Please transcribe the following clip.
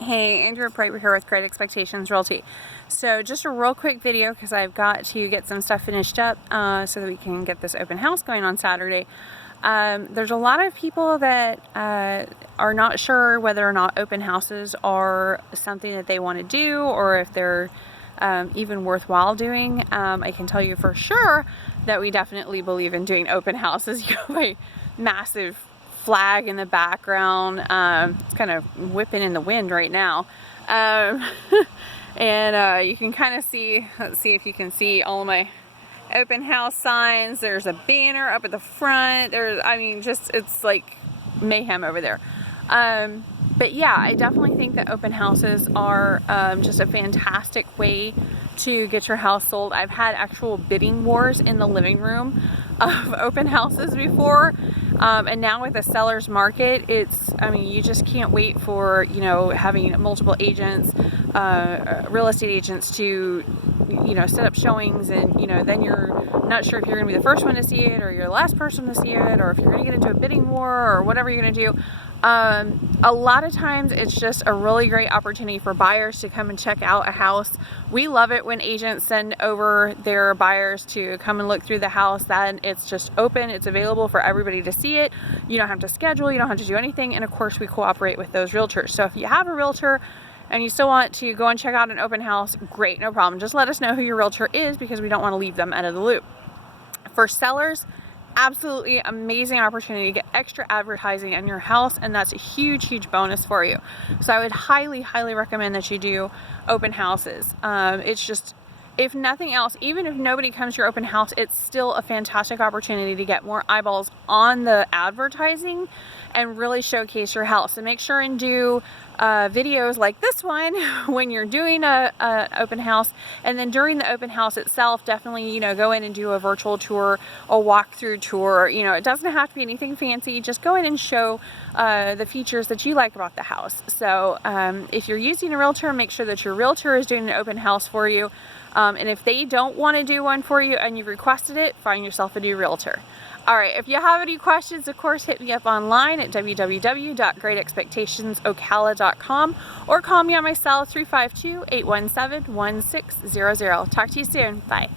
Hey, Andrew Piper here with Great Expectations Realty. So just a real quick video because I've got to get some stuff finished up so that we can get this open house going on Saturday. There's a lot of people that are not sure whether or not open houses are something that they want to do or if they're even worthwhile doing. I can tell you for sure that we definitely believe in doing open houses. You have a massive flag in the background. It's kind of whipping in the wind right now. And you can kind of see, let's see if you can see all of my open house signs. There's a banner up at the front. I mean, just, it's like mayhem over there. But yeah, I definitely think that open houses are just a fantastic way to get your house sold. I've had actual bidding wars in the living room of open houses before. And now with the seller's market, I mean, you just can't wait for, you know, having multiple agents, real estate agents to, you know, set up showings, and, you know, then you're not sure if you're gonna be the first one to see it or you're the last person to see it, or if you're gonna get into a bidding war or whatever you're gonna do. A lot of times it's just a really great opportunity for buyers to come and check out a house. We love it when agents send over their buyers to come and look through the house. Then it's just open, it's available for everybody to see it. You don't have to schedule, you don't have to do anything, and of course we cooperate with those realtors. So if you have a realtor and you still want to go and check out an open house, great, no problem. Just let us know who your realtor is, because we don't want to leave them out of the loop. For sellers, absolutely amazing opportunity to get extra advertising on your house, and that's a huge bonus for you. So I would highly recommend that you do open houses. It's just, if nothing else, even if nobody comes to your open house, it's still a fantastic opportunity to get more eyeballs on the advertising and really showcase your house. And make sure and do videos like this one when you're doing a open house, and then during the open house itself, definitely, you know, go in and do a virtual tour, a walkthrough tour. You know, it doesn't have to be anything fancy. Just go in and show the features that you like about the house. So if you're using a realtor, make sure that your realtor is doing an open house for you. And if they don't want to do one for you and you've requested it, find yourself a new realtor. All right, if you have any questions, of course, hit me up online at www.greatexpectationsocala.com or call me on my cell 352-817-1600. Talk to you soon. Bye.